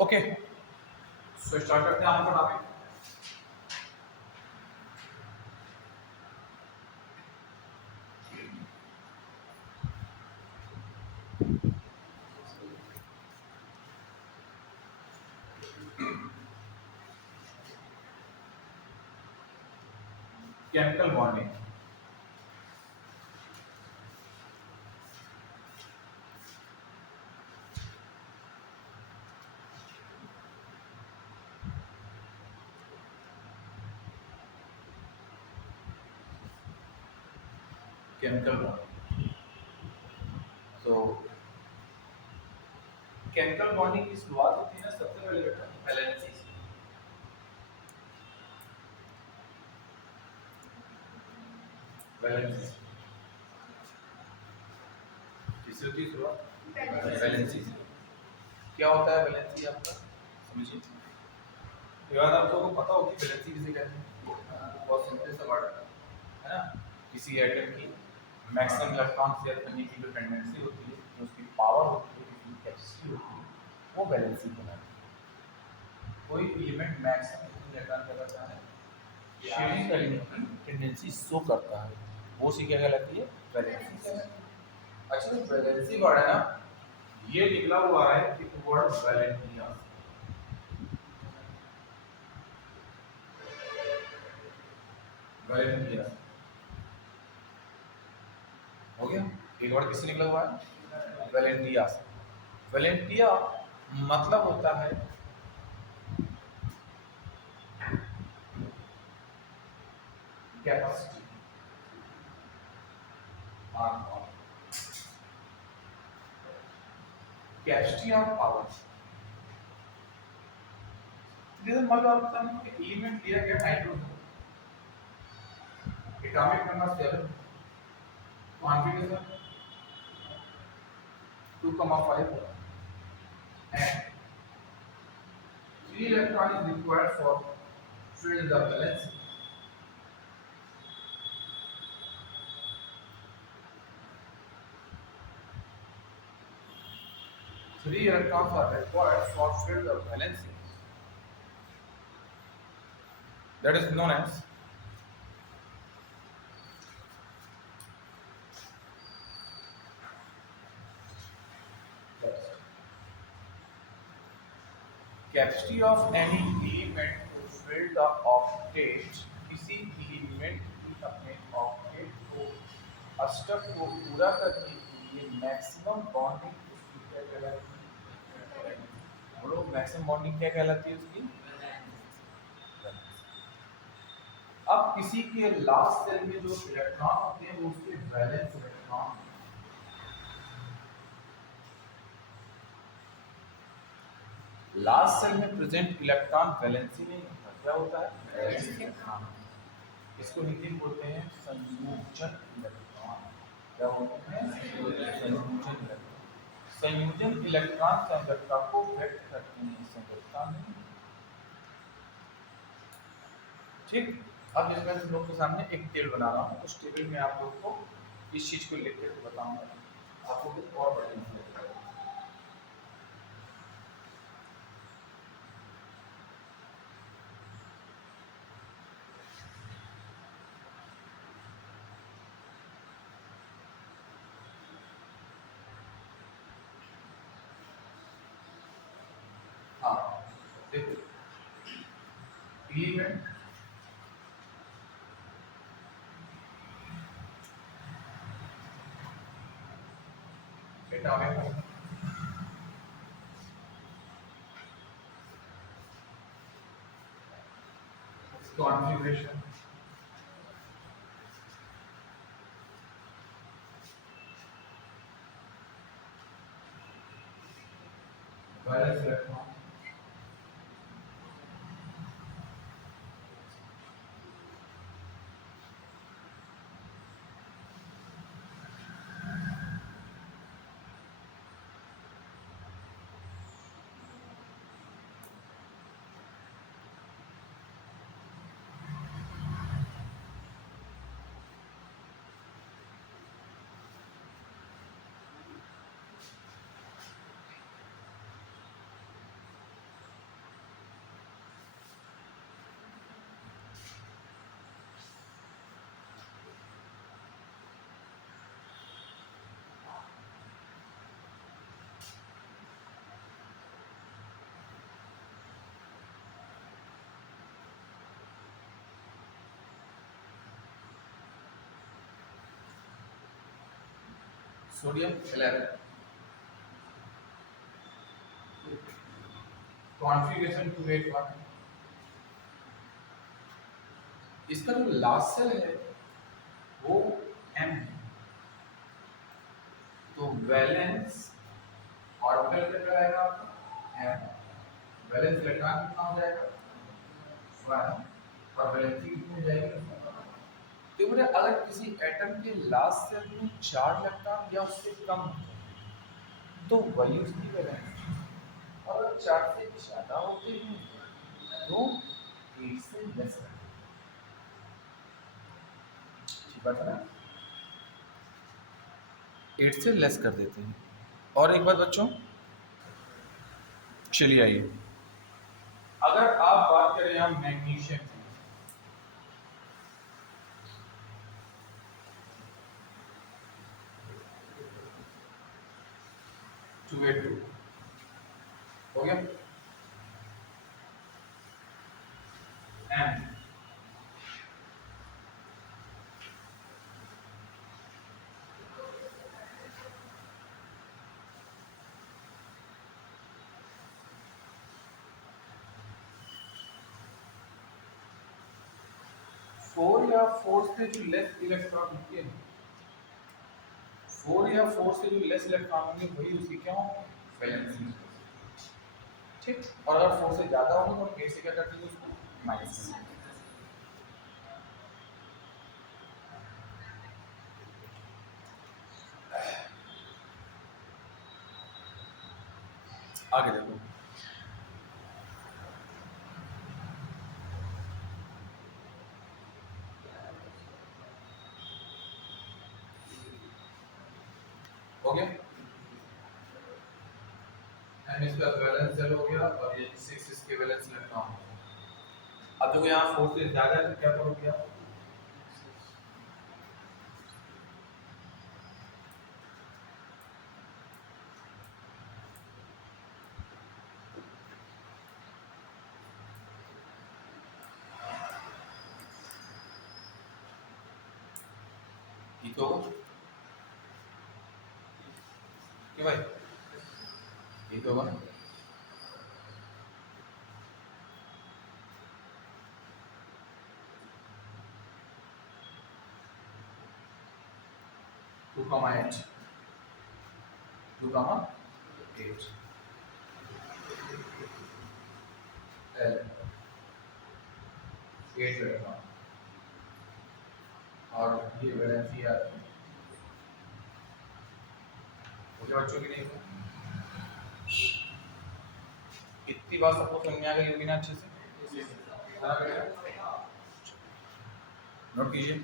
Okay, so start करते हैं आपका topic. Chemical bonding. Chemical bonding, तो केमिकल बॉन्डिंग की शुरुआत होती है ना सबसे पहले बेटा वैलेंसी से। वैलेंसी किससे होती है शुरुआत? वैलेंसी से। क्या होता है वैलेंसी आपका, समझिए। ये बात आप लोगों को पता होगी वैलेंसी किसे कहते हैं। बहुत सिंपल सा वर्ड है ना। किसी एटम की मैक्सिमम इलेक्ट्रॉन शेयर करने की जो टेंडेंसी होती है, जो उसकी पावर होती है, किसी कैपेसिटी होती है, वो वैलेंसी कहलाती है। कोई एलिमेंट मैक्सिमम इलेक्ट्रॉन क्या करता है, शेयरिंग करने की टेंडेंसी शो करता है, वो सी क्या कहलाती है, वैलेंसी कहलाती है। अच्छा, तो वैलेंसी वर्ड है ना, ये निकला हुआ है कि वर्ड वैलेंटिया। वैलेंटिया हो गया। एक वर्ड किससे निकला हुआ है, वैलेंटिया से। वैलेंटिया मतलब होता है कैपेसिटी, कैपेसिटी ऑफ पावर। जैसे मान लो आपके सामने एक एलिमेंट दिया गया nitrogen, atomic number 7, configuration 2,5 and 3 electron is required for fill the balance. 3 electrons are required for fill the balancing. That is known as capacity of any element to fill the octet। किसी element की अपने octet को अष्टक को पूरा करने के लिए maximum bonding उसकी क्या कहलाती है, बोलो मैक्सिमम बॉन्डिंग क्या कहलाती है उसकी। अब किसी के लास्ट सेल में जो इलेक्ट्रॉन होते हैं वो उसके वैलेंस इलेक्ट्रॉन। लास्ट सेल में प्रेजेंट इलेक्ट्रॉन वैलेंसी नहीं होता, क्या होता है, वैलेंसी। हाँ, इसको हिंदी में बोलते हैं संयोजन इलेक्ट्रॉन। क्या बोलते हैं, संयोजन इलेक्ट्रॉन। संयोजन इलेक्ट्रॉन संगतता को व्यक्त करते हैं, संगतता नहीं। ठीक। अब जैसे मैं तुम लोग के सामने एक टेबल बना रहा हूँ, उस टेबल में आप लोग को इस चीज को लिख के बताऊंगा, आप लोग को और बढ़िया लगेगा। हाँ देखो, element atomic configuration, valence electron, sodium 11, configuration 281। इसका जो लास्ट सेल है वो M है, तो वैलेंस ऑर्बिटल कितना रहेगा आपका M, वैलेंस इलेक्ट्रॉन कितना हो जाएगा 1 और वैलेंसी कितनी हो जाएगी। तो बोले अगर किसी एटम के लास्ट सेल में 4 इलेक्ट्रॉन या उससे कम हो तो वही उसकी वैलेंस, और अगर 4 से ज़्यादा होते हैं तो 8 से लेस, ठीक बात है ना, 8 से लेस कर देते हैं। और एक बात बच्चों, चलिए आइए, अगर आप बात करें यहाँ मैग्नीशियम की, टू एट टू हो गया, एम 4 या 4 से जो लेस इलेक्ट्रॉन होंगे, 4 या 4 से जो लेस इलेक्ट्रॉन होंगे वही उसकी क्या होंगे वैलेंसी, ठीक। और अगर 4 से ज़्यादा होंगे तो 8 से क्या करते हैं उसको माइनस। आगे देखो, हो गया, एम इसका वैलेंस सेल हो गया और ये 6 इसके वैलेंस इलेक्ट्रॉन। अब देखो यहाँ 4 से ज़्यादा है तो क्या करोगे आप, ठीक होगा कि भाई, ठीक होगा ना। Two comma eight, two comma eight, L 8 electron, और ये वैलेंसी है मुझे बच्चों की नहीं, इतनी बात सबको समझ में आ गई होगी ना अच्छे से, नोट कीजिए,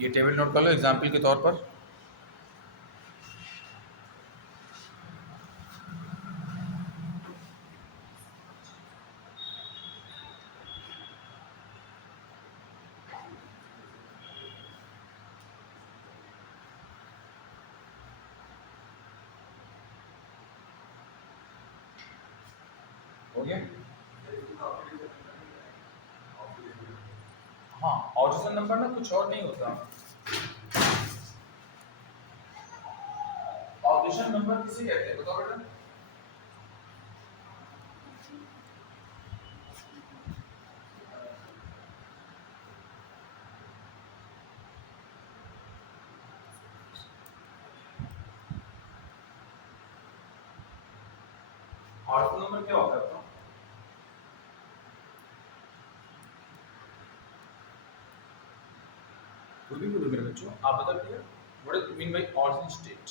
ये टेबल नोट कर लो एग्जाम्पल के तौर पर। हो गया, हाँ ऑक्सीजन नंबर ना कुछ और नहीं होता, ऑक्सीजन नंबर किसे कहते हैं बताओ बेटा, ऑक्सीजन नंबर क्या होता है बताओ, कोई भी बोलो मेरे बच्चों, आप बता दीजिए what is mean by oxygen state.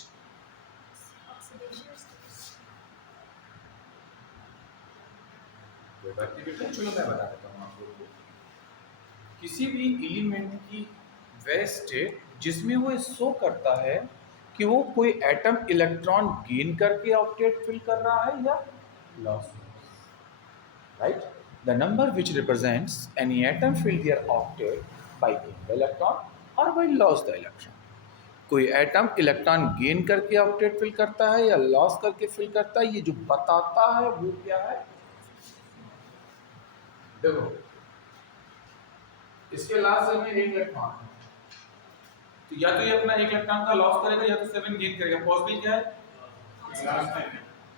कोई बात नहीं बेटा, चलो मैं बता देता हूँ आप लोगों को, किसी भी एलिमेंट की वह स्टेट जिसमें वो शो करता है कि वो कोई एटम इलेक्ट्रॉन गेन करके ऑक्टेट फिल कर रहा है या loss, right? The number which represents any atom fill their octet by gain the electron or by loss the electron. कोई एटम इलेक्ट्रॉन गेन करके ऑक्टेट फिल करता है या लॉस करके फिल करता है, ये जो बताता है वो क्या है, देखो इसके लास्ट सेल में एक इलेक्ट्रॉन है तो या तो ये अपना एक इलेक्ट्रॉन का लॉस करेगा या तो 7 गेन करेगा। पॉसिबल क्या है,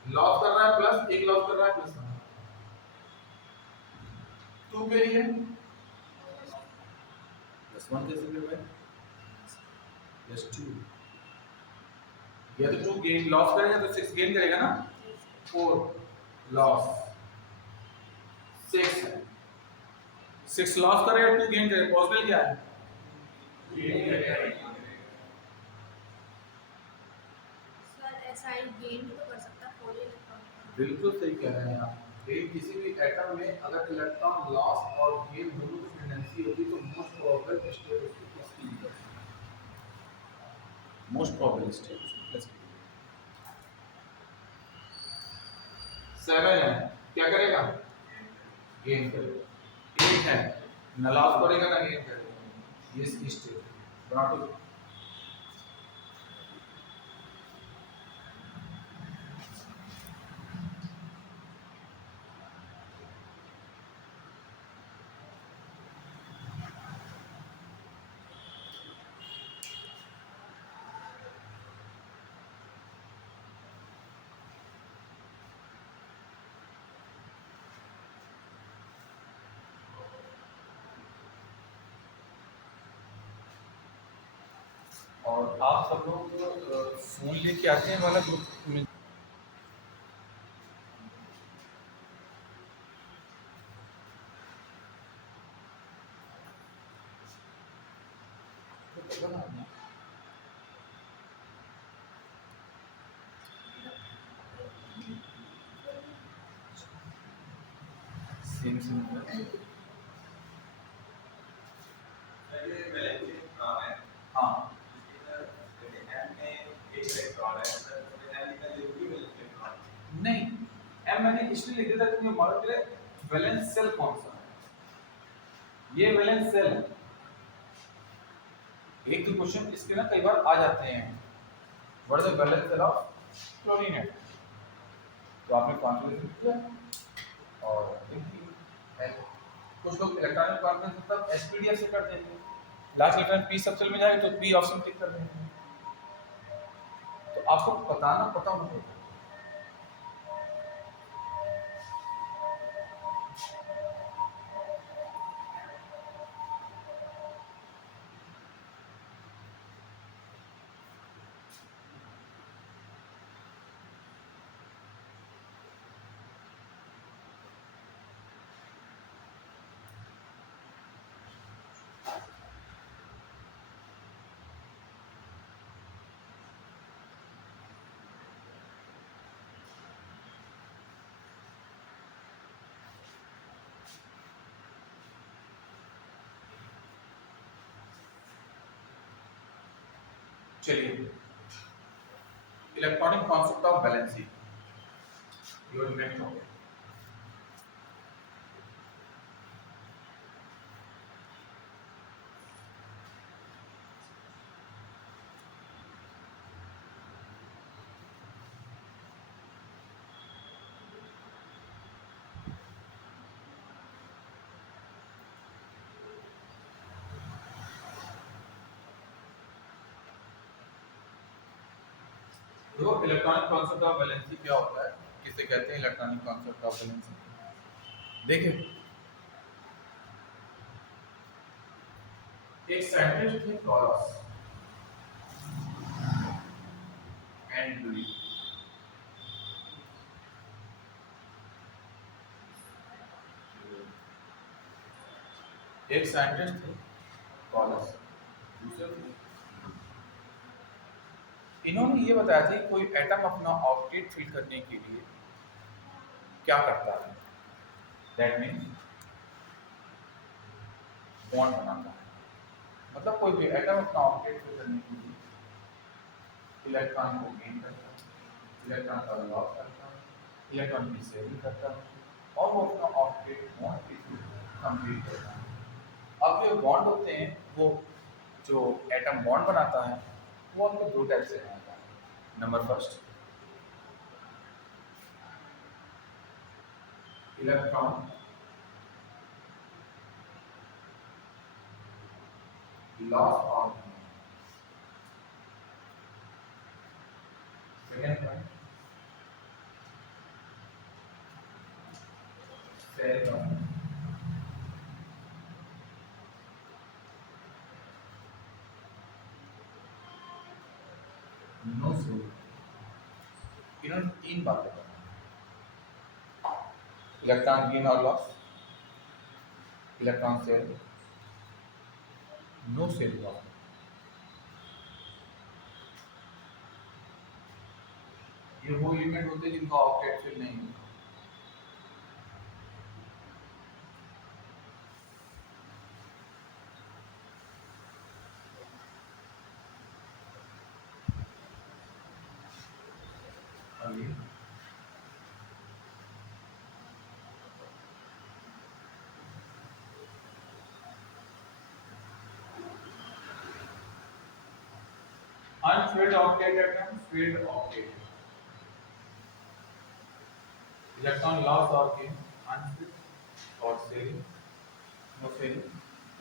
लॉस कर रहा है प्लस एक लॉस कर रहा है प्लस 2 के लिए प्लस 1 कैसे करेगा प्लस 2, या तो 2 गेन लॉस करेगा तो 6 गेन करेगा ना, 4 लॉस 6 है, 6 लॉस करेगा 2 गेन करेगा। पॉसिबल क्या है, सर ऐसा ही गेन भी तो कर सकता है 4 इलेक्ट्रॉन। बिल्कुल सही कह रहे हैं आप। लेकिन किसी भी एटम में अगर इलेक्ट्रॉन लॉस और गेन दोनों की टेंडेंसी होती तो मोस्ट प्रोबेबल स्टेट उसको प्लस की जाती है, मोस्ट प्रोबेबल स्टेट उसको प्लस की जाती है। 7 है, क्या करेगा, गेन करेगा। 8 है, न लॉस करेगा ना गेन करेगा, ये इसकी स्टेट बना दो। और आप सब लोग फोन लेके आते हैं वाला ग्रुप में, सेम सेम हाँ नहीं, एम मैंने इसलिए लिख दिया था क्योंकि मॉलिक्यूलर वैलेंस सेल कौन सा है, ये वैलेंस सेल है। एक तो क्वेश्चन इसके ना कई बार आ जाते हैं, what is the valence shell of chlorine atom, तो आपने कॉन्फ़िगरेशन किया और देखिए कुछ लोग इलेक्ट्रॉनिक कॉन्फ्रेंस तब एसपीडीएफ से कर देंगे, लास्ट इलेक्ट्रॉन पी सब सेल में जाए तो पी ऑप्शन टिक कर देंगे। तो आपको बताना पता होगा। चलिए, electronic concept of valency your next topic. तो इलेक्ट्रॉनिक कॉन्सेप्ट ऑफ वैलेंसी क्या होता है, किसे कहते हैं इलेक्ट्रॉनिक कॉन्सेप्ट ऑफ वैलेंसी। देखिए, एक साइंटिस्ट थे कॉलस एंड लुई, एक साइंटिस्ट थे कॉलस, दूसरे थे, इन्होंने ये बताया था कि कोई एटम अपना ऑक्टेट फिल करने के लिए क्या करता है, दैट मीन्स बॉन्ड बनाता है। मतलब कोई भी एटम अपना ऑक्टेट फिल करने के लिए इलेक्ट्रॉन को गेन करता है, इलेक्ट्रॉन का लॉस करता है, इलेक्ट्रॉन की सेविंग करता है और वो अपना ऑक्टेट बॉन्ड के थ्रू कंप्लीट करता है। अब जो बॉन्ड होते हैं वो जो एटम बॉन्ड बनाता है वो हमको दो टाइप से बनाता है। Number first, electron loss of second point cell no cell. इन्होंने तीन बातें बताई, इलेक्ट्रॉन गेन और loss, electron cell, no cell loss. ये वो एलिमेंट होते हैं जिनका ऑक्टेट फिल नहीं होता। आगे unfilled octet atom, filled octet, electron loss और गेन, अनफिल्ड और सेल, नो सेल,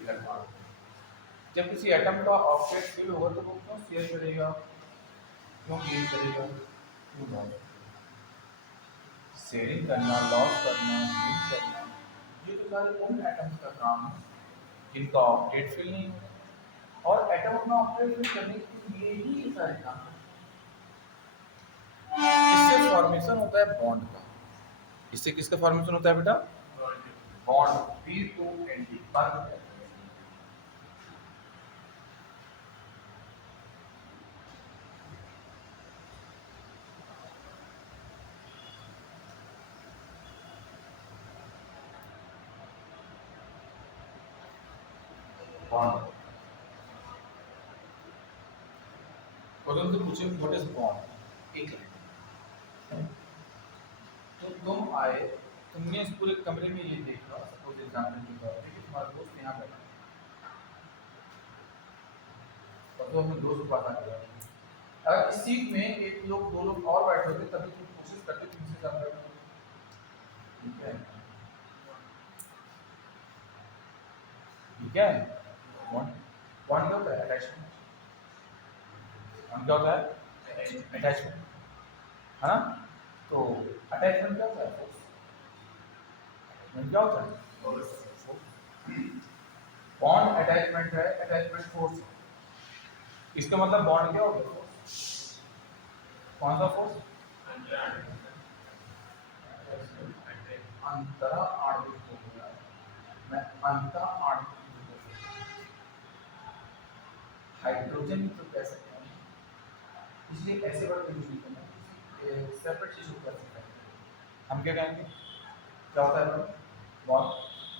इलेक्ट्रॉन। जब किसी एटम का ऑक्टेट फिल होगा तो वो क्यों शेयर करेगा, क्यों गेन करेगा, क्यों लॉस? शेयरिंग करना, लॉस करना, गेन करना, ये तो सारे उन एटम्स का काम है जिनका ऑक्टेट फिल नहीं होगा। और एटम अपना ऑक्टेट फिल करने के लिए ही ये सारे काम है। इससे फॉर्मेशन होता है बॉन्ड का। इससे किसका फॉर्मेशन होता है बेटा? Bond, B2N bond. Bond question से पूछे व्हाट इज बॉन्ड, एक लाइन। तो तुम आए, तुमने इस पूरे कमरे में ये देखा, सपोज एग्जांपल के तौर पे कि तुम्हारा दोस्त यहाँ बैठा और तो अपने दोस्त को पता किया। अगर इस सीट में एक लोग, दो लोग और बैठे होते तभी तुम कोशिश करते तुमसे ज्यादा बैठो, ठीक है? ठीक है? बॉन्ड, बॉन्ड क्या होता है? अटैचमेंट। बॉन्ड क्या होता है? अटैचमेंट, है ना? तो अटैचमेंट क्या होता है? फोर्स। अटैचमेंट क्या होता है? बॉन्ड अटैचमेंट है, अटैचमेंट फोर्स। इसका मतलब बॉन्ड क्या होगा? कौन सा फोर्स? अंतरा आणविक होगा। मैं अंतरा आणविक हाइड्रोजन तो कह सकता हूँ, इसलिए ऐसे वर्ड यूज नहीं करना, सेपरेट चीज को कर सकते हैं। हम क्या कहेंगे? क्या होता है bond?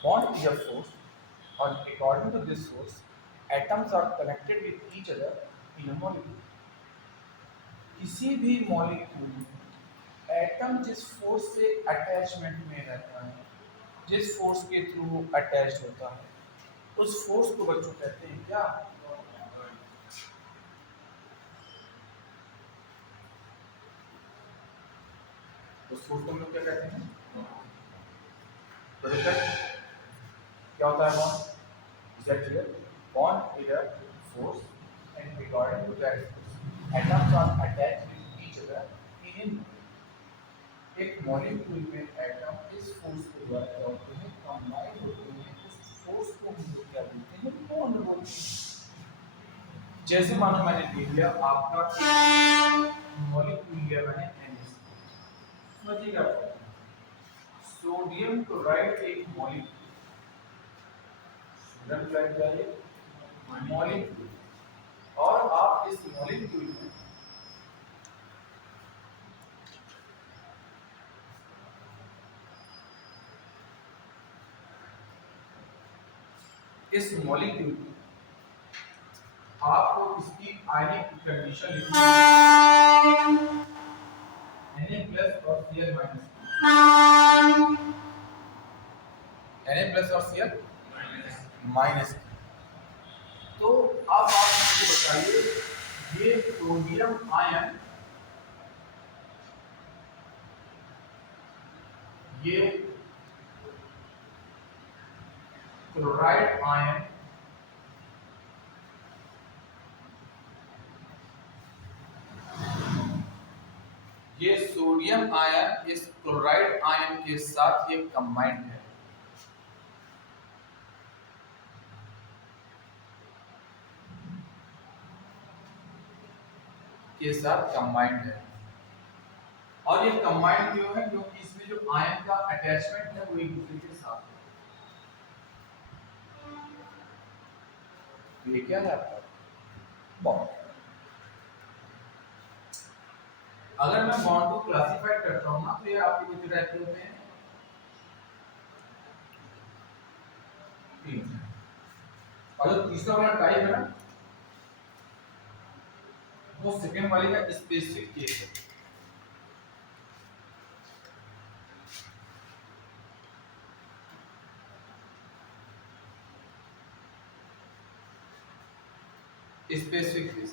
Bond is a force और according to this force atoms are connected with each other in a molecule. किसी भी मॉलिक्यूल में एटम जिस फोर्स से अटैचमेंट में रहता है, जिस फोर्स के थ्रू अटैच्ड होता है, उस फोर्स को बच्चों कहते हैं क्या? उस फोर्स को हम लोग क्या कहते हैं? प्रोडक्ट। क्या होता है bond? Is that clear? Bond is a force and according to that force atoms are attached with each other in. एक मॉलिक्यूल में एटम इस फोर्स के द्वारा क्या होते हैं? कंबाइन होते हैं। उस फोर्स को हम लोग क्या बोलते हैं? बॉन्ड बोलते हैं। जैसे मानो मैंने ले लिया आपका मॉलिक्यूल लिया मैंने NH, समझिएगा? सोडियम क्लोराइड एक मॉलिक्यूल, सोडियम क्लोराइड क्या है? मॉलिक्यूल। और आप इस मॉलिक्यूल में इस मॉलिक्यूल आपको इसकी आयनिक कंडीशन लिखनी है, Na+ और Cl-, Na+ और Cl-। तो अब आप मुझे बताइए, ये सोडियम आयन, ये क्लोराइड आयन ये सोडियम आयन इस क्लोराइड आयन के साथ ये कंबाइंड है। के साथ कंबाइंड है और ये कंबाइंड क्यों है? क्योंकि इसमें जो आयन का अटैचमेंट है वो एक दूसरे के साथ है। ये क्या है आपका बॉन्ड। अगर मैं बॉन्ड को क्लासिफाई करता हूं ना तो ये आपके कितने टाइप के होते हैं? तीन। और जो तीसरा वाला टाइप है ना वो सेकंड वाले का स्पेसिफिक केस है। स्पेसिफिक केस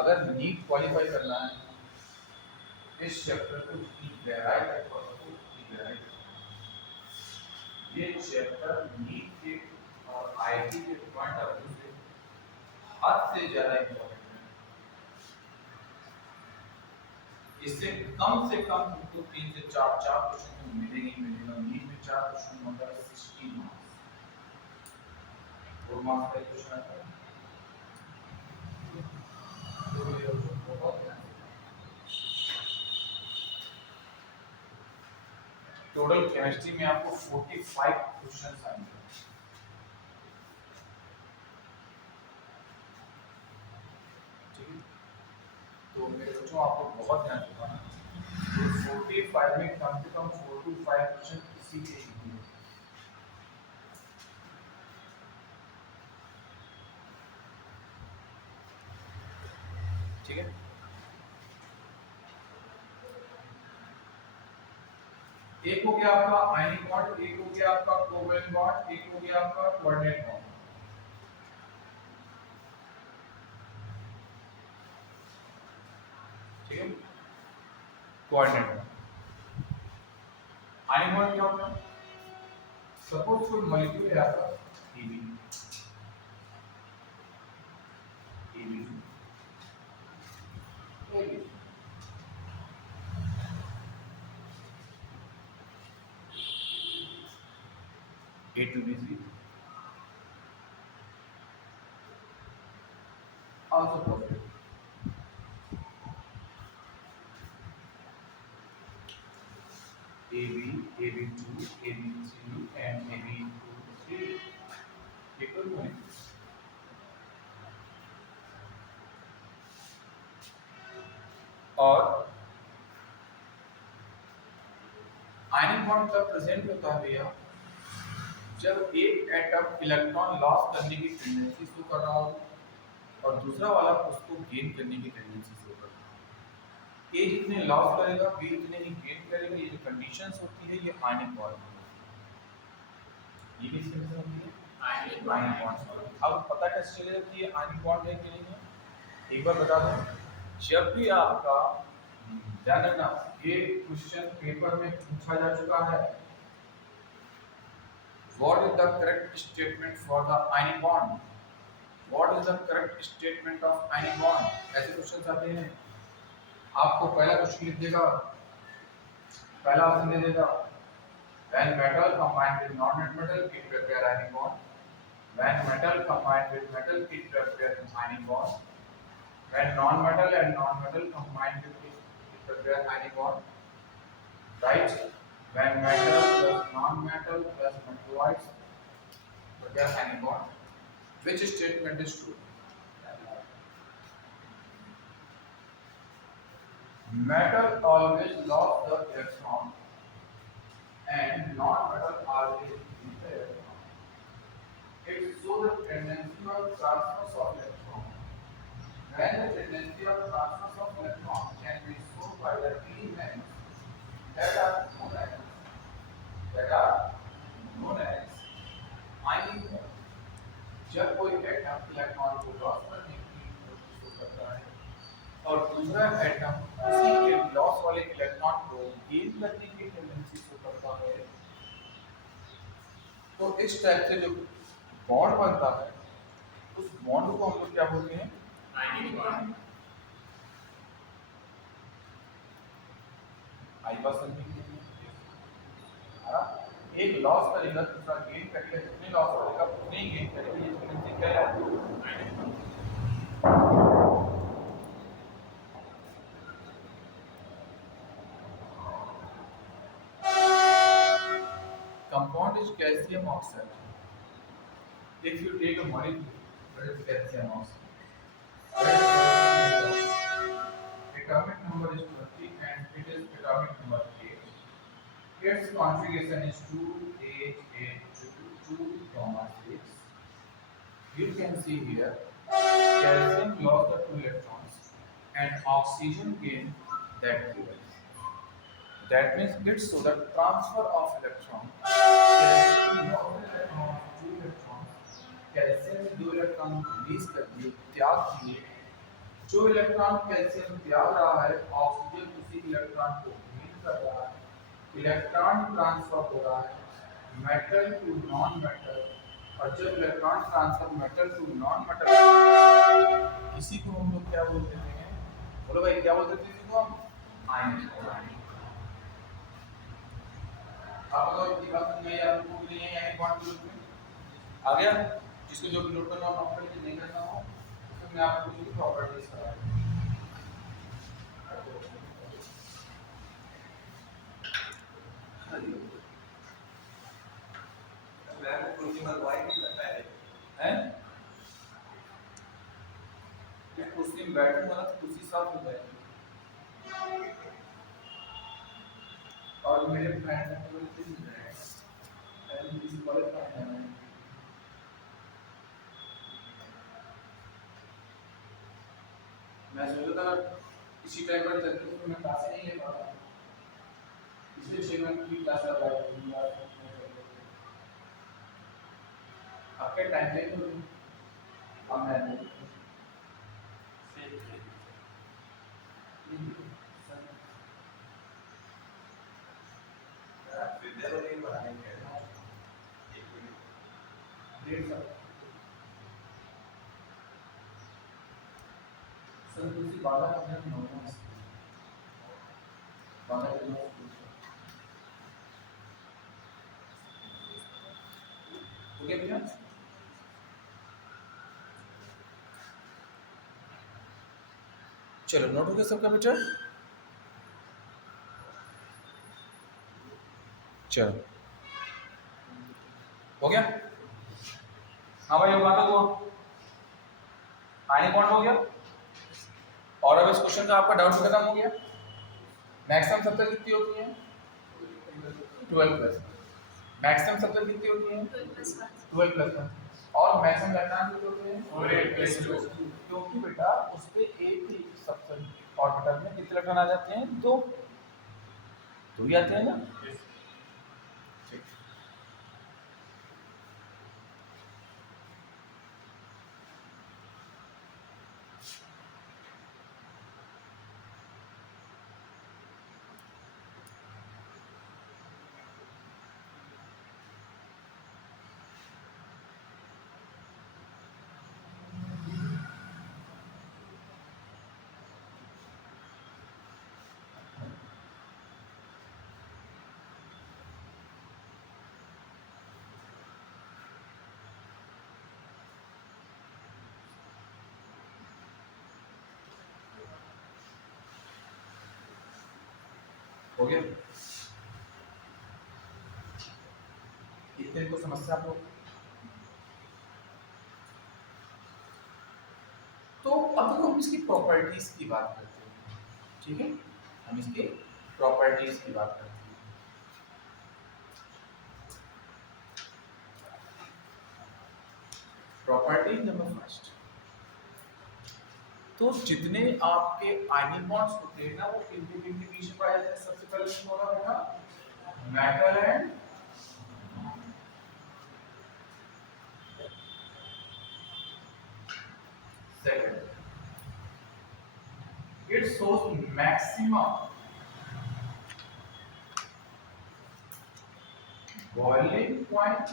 अगर नीट क्वालिफाई करना है इस चैप्टर को की गहराई तक पढ़ो तो की गहराई ये चैप्टर नीट के और आईआईटी के पॉइंट ऑफ व्यू से हद से ज्यादा इंपॉर्टेंट है। इससे कम तुमको 3 से 4 क्वेश्चन तो मिलेंगे ही मिलेगा। नीट में 4 क्वेश्चन होता है 16 मार्क्स। 4 मार्क्स का क्वेश्चन आता है तो ये बहुत टोटल केमिस्ट्री में आपको 45 क्वेश्चंस आएंगे। ठीक है तो मेरे बच्चों आपको बहुत ध्यान रखना है। तो 45 में कम से कम 4 to 5 क्वेश्चन इसी के ही हैं। ठीक है एक हो गया आपका आयनिक बॉन्ड, एक हो गया आपका कोवेलेंट बॉन्ड, एक हो गया आपका कोऑर्डिनेट बॉन्ड। ठीक है कोऑर्डिनेट बॉन्ड। आयनिक बॉन्ड क्या होता है? सपोज कोई मॉलिक्यूल है आपका Eb AB A2B3 also positive AB AB2 AB3 and AB2 equal molecules। और आयनिक बॉन्ड तब प्रेजेंट होता है भैया जब एक एटम इलेक्ट्रॉन लॉस करने की टेंडेंसी शो कर रहा हो और दूसरा वाला उसको गेन करने की टेंडेंसी शो कर रहा हो। ए जितने लॉस करेगा बी उतने ही गेन करेगा। ये जो कंडीशंस होती है ये आयनिक बॉन्ड ये भी कंडीशन होती है आयनिक बॉन्ड। अब पता कैसे चलेगा कि ये आयनिक बॉन्ड है कि नहीं है? एक बार बता दूं जब भी आपका ध्यान रखना ये क्वेश्चन पेपर में पूछा जा चुका है। What is the correct statement for the ionic bond? What is the correct statement of ionic bond? ऐसे क्वेश्चन आते हैं। आपको पहला क्वेश्चन लिख देगा, पहला ऑप्शन दे देगा when metal combined with non-metal it prepare ionic bond, when metal combined with metal it prepare ionic bond, when non-metal and non-metal combined with it prepare ionic bond, right? When metal plus non-metal plus metalloids prepare ionic bond, which statement is true? Metal always lost the electron and non-metal always gained the electron. It shows the tendency of transfer of electron. When the tendency of transfer of electron can be shown by the elements that are known as that are known as ionic bonds. जब कोई atom electron को loss करने की कोशिश करता है और दूसरा एटम उसी के लॉस वाले इलेक्ट्रॉन को गेन करने की टेंडेंसी शो करता है, तो इस टाइप से जो बॉन्ड बनता है उस बॉन्ड को हम लोग क्या बोलते हैं? Ionic bond. आई बात समझ में? एक लॉस करेगा दूसरा गेन करेगा, जितने लॉस करेगा उतने ही गेन करेगा, ये टेंडेंसी क्या है? Ionic bond. Compound is calcium oxide. If you take a molecule, what is calcium oxide? Atomic number is 20 and it is atomic number 8. Its configuration is 2, 8, 8, 2, 2, 6. You can see here, calcium lost the 2 electrons and oxygen gained that 2 electrons. That means it's so the transfer of electron. Calcium ने 2 electron release कर दिए, त्याग दिए। जो electron calcium त्याग रहा है, oxygen उसी इलेक्ट्रॉन को गेन कर रहा है। इलेक्ट्रॉन ट्रांसफर हो रहा है मेटल टू नॉन मेटल, और जब electron transfer metal to non metal, इसी को हम लोग क्या बोलते हैं? बोलो भाई, क्या बोलते थे इसी को हम? Ionic bond. आप अगर ये बात नहीं याद रखो कि नहीं है बॉन्ड के रूप में आ गया, जिसको जो भी नोट करना हो नोट करके नहीं करना हो, तो मैं आपको कुछ प्रॉपर्टीज बता दूं। मैम कुर्सी मंगवाई नहीं करता है हैं? ये कुर्सी में बैठूंगा ना तो कुर्सी साफ हो जाएगी। और मेरे फ्रेंड ने तो मुझे नहीं बताया, मैंने किसी कॉलेज में आया है। मैं सोचा था इसी टाइम पर चलते तो मैं क्लास नहीं ले पाता, इसलिए 6 मिनट की क्लास लगाई थी यार। आपके टाइम पे तो हम मैं विद्या वाली पढ़ाई कर रहा हूँ 1 मिनट 1.5 सर तुसी बाला अपने नोट बाला के नोट ओके भैया, चलो नोट हो गया सबका बेटा? चलो हो गया? हाँ भाई, हो बात हो, आयनिक बॉन्ड हो गया। और अब इस क्वेश्चन का आपका डाउट खत्म हो गया। मैक्सिमम शब्द कितनी होती है? 12+। मैक्सिमम शब्द कितनी होती है? 12+1। और मैक्सिमम इलेक्ट्रॉन कितने होते हैं? 4+2। क्योंकि बेटा उस पे एक ही सबसे ऑर्बिटल में कितने इलेक्ट्रॉन आ जाते हैं? 2 ही आते हैं ना। ठीक, हो गया? इतने को समस्या आप लोग? तो अब हम इसकी प्रॉपर्टीज की बात करते हैं, ठीक है? हम इसकी प्रॉपर्टीज की बात करते हैं। प्रॉपर्टी नंबर फर्स्ट, तो जितने आपके आयनिक बॉन्ड्स होते हैं ना वो इनके बीच में पाए जाते हैं। सबसे पहले कौन होगा बेटा? Metal and second it shows maximum boiling point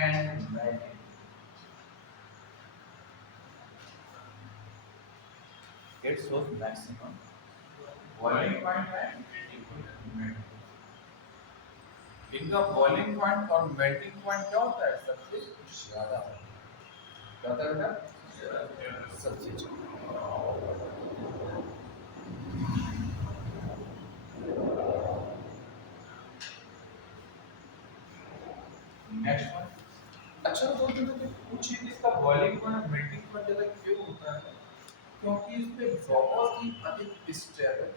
and melting. It shows maximum boiling point and melting. इनका boiling point और melting point क्या होता है? सबसे ज्यादा क्या होता है बेटा? सबसे ज्यादा। नेक्स्ट वन, अच्छा तो कुछ इसका बॉइलिंग पॉइंट मेल्टिंग पॉइंट ज्यादा क्यों होता है? क्योंकि इस पे बहुत ही अधिक स्टेबल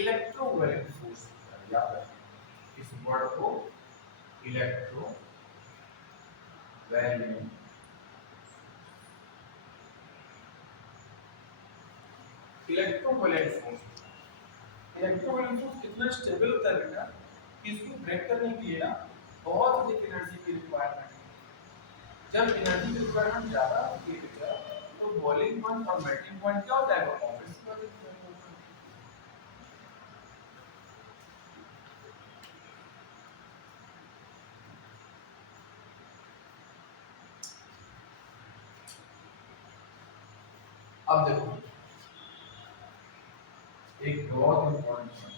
इलेक्ट्रोवैलेंट फोर्स होता है। याद रखें इस वर्ड को, electrovalent. Electrovalent force, electrovalent force कितना स्टेबल होता है बेटा कि इसको ब्रेक करने के लिए ना बहुत अधिक एनर्जी की रिक्वायरमेंट है। जब एनर्जी की रिक्वायरमेंट ज्यादा होती है बेटा तो बॉइलिंग पॉइंट और मेल्टिंग पॉइंट क्या होता है? ऑब्वियसली अब देखो एक बहुत important point,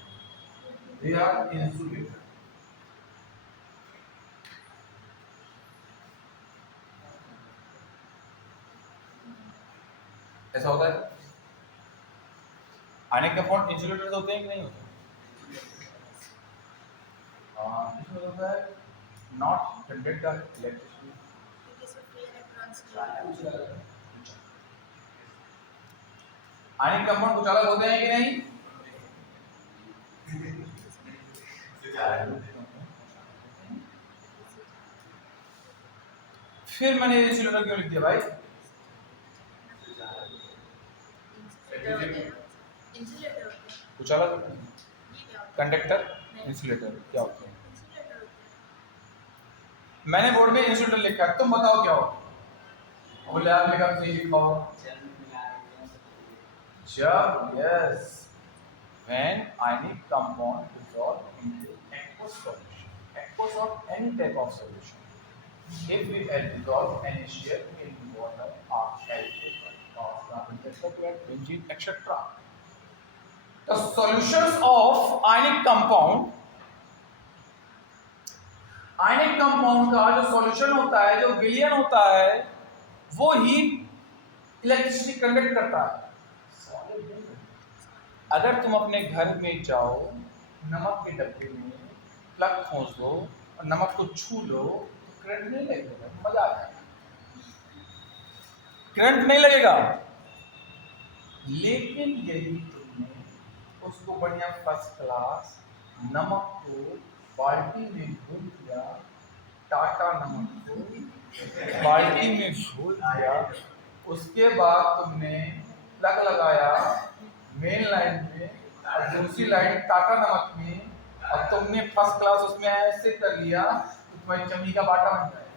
they are insulator. ऐसा होता है आयनिक कंपाउंड इंसुलेटर्स होते हैं कि नहीं होते? इसमें होता है not conduct the electricity. Ionic compound कुछ अलग होते हैं कि नहीं? फिर मैंने इंसुलेटर क्यों लिख दिया भाई? कुछ अलग होते हैं। कंडक्टर इंसुलेटर क्या होते हैं? मैंने बोर्ड में इंसुलेटर लिखा है, तुम बताओ क्या हो? बोले आप लिखा सही लिखाओ। जब yes when ionic compound dissolve into aqueous solution, aqueous or any type of solution, if we dissolve NaCl in water or alcohol or carbon dioxide, benzene, etc. The solutions of ionic compound, ionic compound का जो solution होता है, जो विलयन होता है, वो heat electricity conduct करता है। अगर तुम अपने घर में जाओ, नमक के डब्बे में प्लग खोस दो और नमक को छू लो तो करंट नहीं लगेगा, मजा आ जाएगा। करंट नहीं लगेगा, लेकिन यदि तुमने उसको बढ़िया फर्स्ट क्लास नमक को बाल्टी में घोल दिया, टाटा नमक को बाल्टी में घोल दिया, उसके बाद तुमने प्लग लगाया मेन लाइन में और दूसरी लाइन टाटा नमक में, और तुमने फर्स्ट क्लास उसमें ऐसे कर लिया तो तुम्हारी चमड़ी का बाटा बन जाएगा।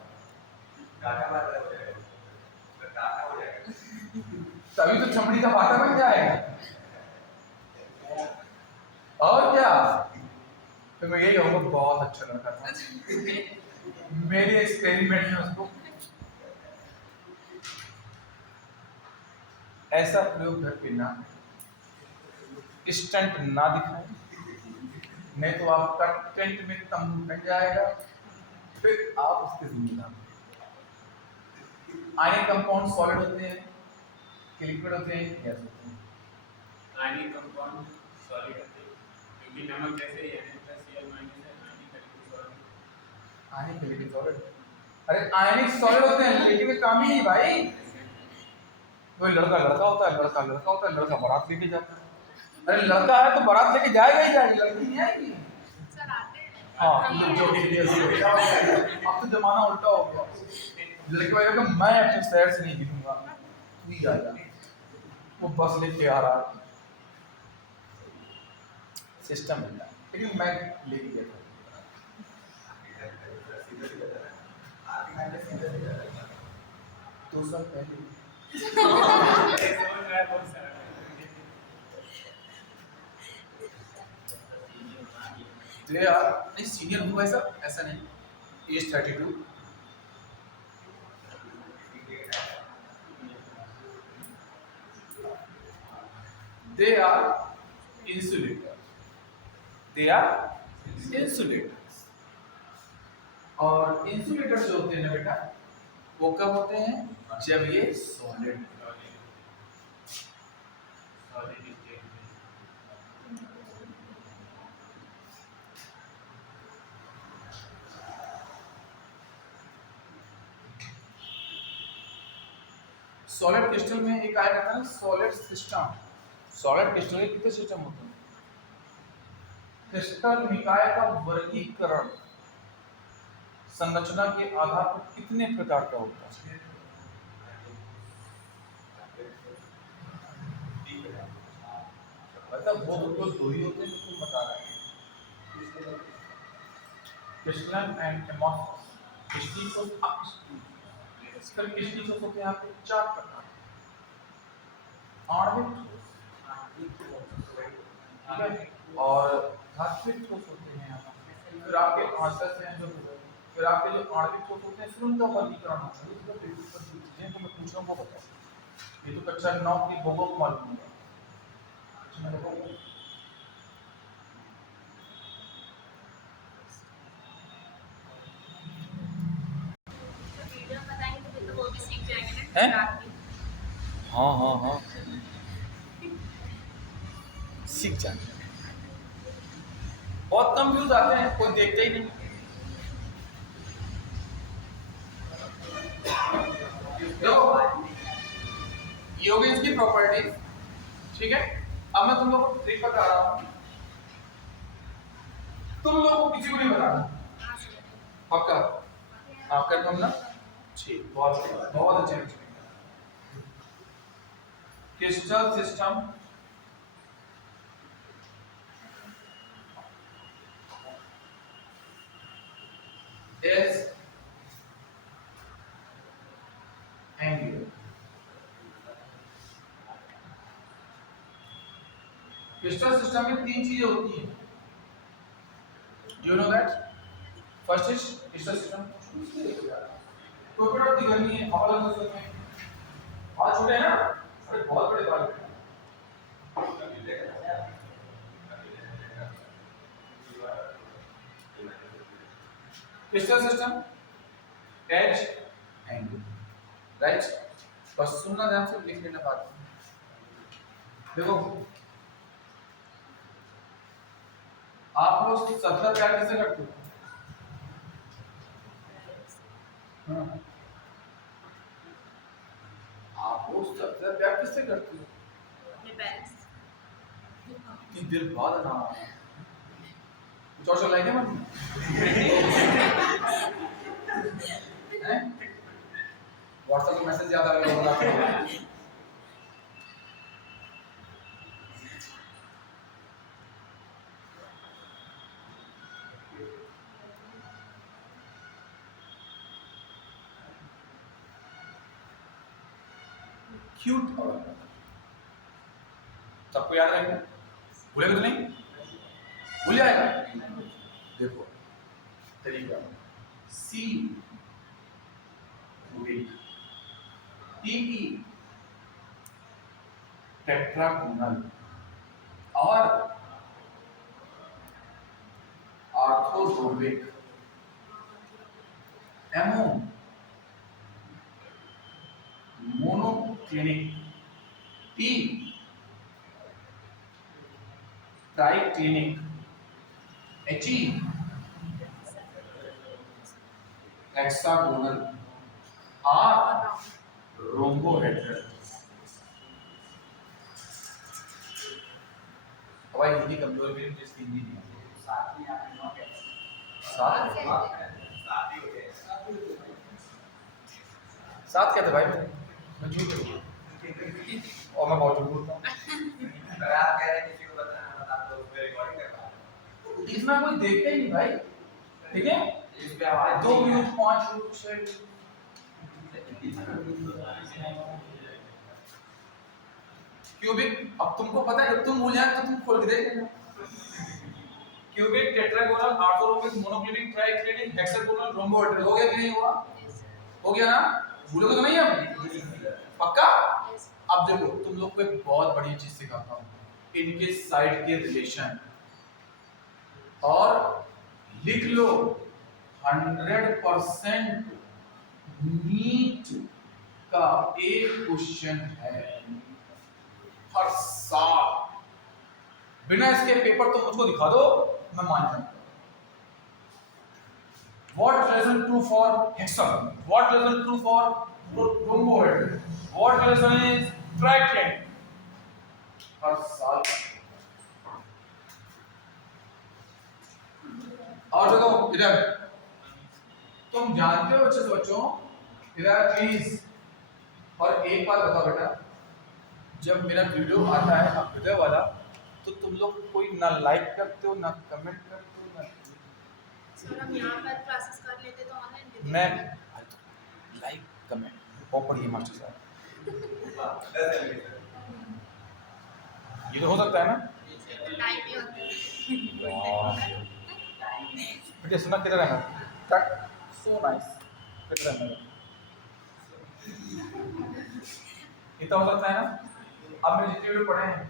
तभी तो चमड़ी का बाटा बन जाएगा। और क्या, तो मैं यही कहूँगा बहुत अच्छा लड़का था। मेरे एक्सपेरिमेंट में उसको ऐसा प्रयोग करके ना स्टंट ना दिखाएं, नहीं तो आपका टेंट में तंबू बन जाएगा, फिर आप उसके जिम्मेदार। आयनिक कंपाउंड सॉलिड होते हैं कि लिक्विड होते हैं, गैस होते हैं? आयनिक कंपाउंड सॉलिड होते हैं क्योंकि नमक जैसे Cl- है, आयनिक लिक्विड सॉलिड। अरे आयनिक सॉलिड होते हैं लेकिन काम ही नहीं भाई। कोई लड़का लड़का होता है, लड़का लड़का होता है, लड़का बारात लेके जाता है, अरे लड़का है तो बारात लेके जाएगा ही जाएगा, लड़की नहीं आएगी। सर आते हैं। हाँ अब तो जमाना उल्टा हो गया, लड़के भाई का मैं अपने शहर से नहीं गिरूंगा, तू ही आ जा। वो बस लेके आ रहा है, सिस्टम मिलता है, लेकिन मैं लेके गया था। 2 साल पहले तो यार नहीं सीनियर हुआ ऐसा नहीं, age 32, they are insulator, they are insulators। और इंसुलेटर जो होते हैं ना बेटा, वो कब होते हैं जब ये सॉलिड सॉलिड क्रिस्टल में एक आया था ना सॉलिड सिस्टम। सॉलिड क्रिस्टल के कितने सिस्टम होते हैं? क्रिस्टल निकाय का वर्गीकरण संरचना के आधार पर कितने प्रकार का होता है? मतलब वो दो ही होते हैं, तो बता रहे हैं क्रिस्टलन एंड एमोर्फस। क्रिस्टल इसका क्रिस्टल होते हैं आपके 4 प्रकार, आणविक और धात्विक ठोस होते हैं। फिर आपके फिर आपके जो आणविक ठोस होते हैं फिर उनका वर्गीकरण होता है। तो चीजें तो मैं पूछ रहा हूँ वो बताओ, ये तो कक्षा 9 की बोगो को मालूम होगा। वीडियो बताएंगे तो फिर तो वो भी सीख जाएंगे हैं? ना रात की। हाँ सीख जाते हैं। बहुत कंफ्यूज आते हैं, कोई देखता ही नहीं। ये हो गई इसकी प्रॉपर्टी, ठीक है। अब मैं तुम लोगों को ट्रिक बता रहा हूँ, तुम लोगों को किसी को नहीं बताना, पक्का? हाँ कंफर्म ना? ठीक, बहुत अच्छे। Crystal system is angular। Crystal system में 3 चीजें होती हैं, you know that? First is crystal system तो बेटा दिगनी है, हवा लग सकते हैं, बाल छोटे हैं ना, अरे बहुत बड़े बाल हैं। Crystal system edge angle, right? बस सुनना ध्यान से, लिख लेना बात। देखो आप लोग सबसे प्यार किससे करते हो? हाँ। आप लोग सबसे प्यार किससे करते हो? अपने पेरेंट्स। इतनी देर बाद ना कुछ और चलाएंगे मन व्हाट्सएप पे मैसेज ज्यादा आ गया। क्यूट और सबको याद रहेगा, भूलेगा तो नहीं? भूल जाएगा। देखो तरीका, सी टी टेट्रागोनल और आर्थोरोम्बिक, एमो monoclinic, T triclinic, H hexagonal, R rhombohedral. भाई हिंदी कमजोर भी नहीं, जिसकी हिंदी नहीं आती। सात सात क्या था भाई, मैं झूठ बोलूं और मैं बहुत झूठ बोलता हूँ। अगर आप कह रहे हैं किसी को बताना बता दो, उस पे रिकॉर्डिंग करवा दो। इसमें कोई देखता ही नहीं भाई, ठीक है? इस पे आवाज 2 व्यूज 5 व्यूज 6 व्यूज। क्यूबिक, अब तुमको पता है जब तुम भूल जाए तो तुम खोल के देख लेना। Cubic, tetragonal, orthorhombic, monoclinic, triclinic, hexagonal, rhombohedral, हो गया कि नहीं हुआ? हो गया ना? भूलोगे तो नहीं अब? पक्का? अब देखो तुम लोग को एक बहुत बड़ी चीज सिखाता हूँ, इनके साइड के रिलेशन, और लिख लो 100% नीट का एक क्वेश्चन है हर साल। बिना इसके पेपर तो मुझको दिखा दो, मैं मान जाऊंगा। What relation true for hexagon? What relation true for rhomboid? What relation is triclinic? हर साल। और देखो इधर, तुम जानते हो अच्छे से बच्चों, इधर प्लीज। और एक बात बताओ बेटा, जब मेरा वीडियो आता है अभ्युदय वाला, तो तुम लोग कोई ना लाइक करते हो, ना कमेंट करते हो, ना सर हम यहाँ पर क्लासेस कर लेते तो ऑनलाइन भी मैं लाइक कमेंट बहुत पढ़िए मास्टर साहब। ये तो हो सकता है ना? टाइम ही होता है। बेटे सुना किधर है ना? कट सो नाइस, किधर है मेरा? इतना हो सकता है ना? अब मैं जितने वीडियो पढ़े हैं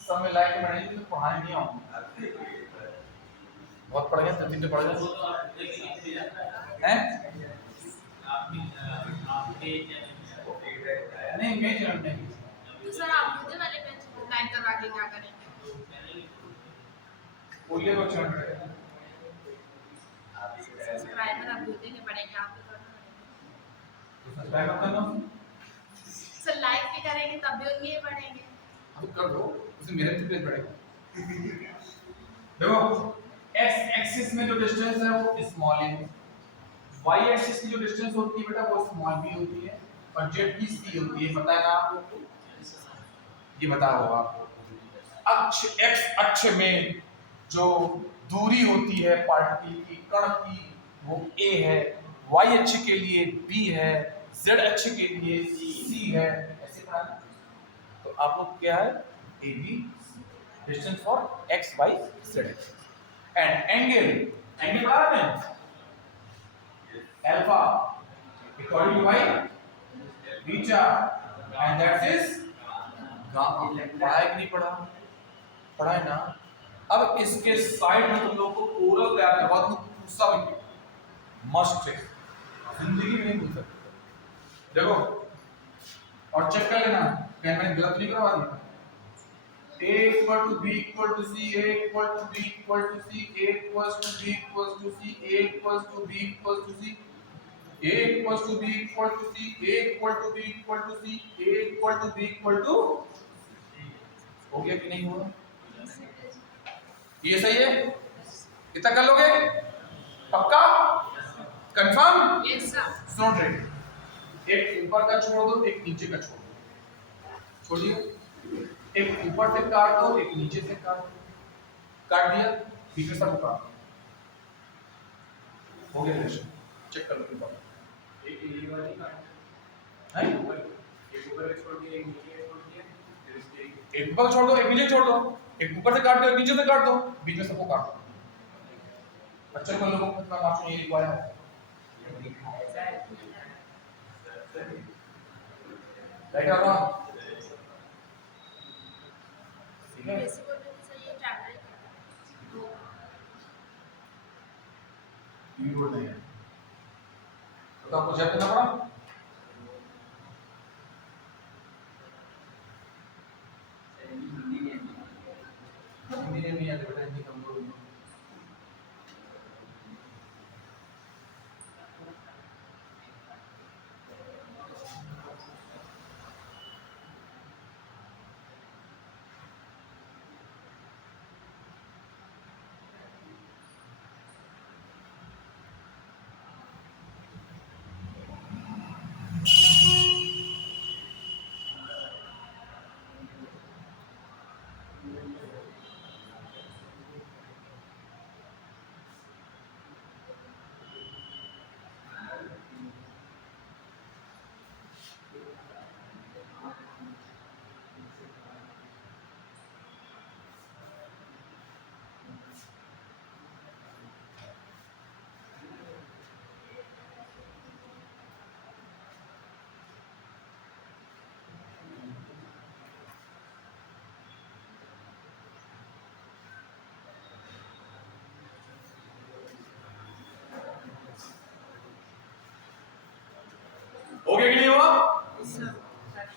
सब में लाइक कमेंट नहीं, तो पढ़ाने नहीं आऊँ। बहुत पढ़ गए तो 3 पढ़ गए हैं? नहीं मैं चैनल नहीं। तो सर आप मुझे वाले पेज को लाइक करवा के क्या करेंगे? बोलिए को चैनल सब्सक्राइबर आप मुझे के पड़ेंगे, आप भी करना सब्सक्राइब मत करना, सर लाइक भी करेंगे तब भी उनके पड़ेंगे। अब कर दो, उसे मेरे पे पड़ेगा। देखो x एक्सिस में जो डिस्टेंस है वो स्मॉल है, y एक्सिस की जो डिस्टेंस होती है बेटा वो स्मॉल b होती है, और z की c होती है। पता है ना आप लोग को? ये बता होगा आपको। अक्ष x अक्ष में जो दूरी होती है पार्टिकल की, कण की, वो a है, y अक्ष के लिए b है, z अक्ष के लिए c है। ऐसे पढ़ा ना? तो आप लोग क्या है, ab distance for x y z and angle, angle पढ़ा आपने? Alpha according to y beta and that is gamma. पढ़ा है कि नहीं पढ़ा? पढ़ा है ना? अब इसके साइड में तुम लोग को ओरल तैयार करवा दूं, गुस्सा भी मस्ट है, जिंदगी में नहीं भूल सकते। देखो और चेक कर लेना कहीं मैंने गलत नहीं करवा दिया। A equal to B equal to C, A equal to B equal to C, A equals to B equals to C, A equals to B equals to C, A equals to B equal to C, A equal to B equal to C, A equal to B equal to हो गया कि नहीं हुआ? ये सही है? इतना कर लोगे? पक्का? कंफर्म? Yes sir. सुनो ट्रेड, एक ऊपर का छोड़ दो, एक नीचे का छोड़ दो। छोड़िए, एक ऊपर से काट दो, एक नीचे से काट दो। काट दिया, बीच में सब काट दो। हो गया रिलेशन, चेक कर लो ऊपर। एक ये वाली काट है? एक ऊपर छोड़ दिया, एक नीचे छोड़ दिया, फिर इसके एक ऊपर छोड़ दो, एक नीचे छोड़ दो, एक ऊपर से काट दो, एक नीचे से काट दो, बीच में सबको काट दो। बच्चे को लोगों को इतना मार्क्स नहीं रिक्वायर है। राइट और रॉन्ग? ठीक है? बेसिक और बेसिक सही है, ट्रैवल तो वीडियो नहीं है तो आपको चेक करना पड़ा। हिंदी नहीं आती बेटा, हिंदी कमजोर है।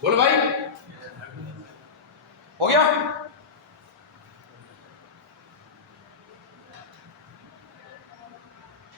बोलो भाई, हो गया?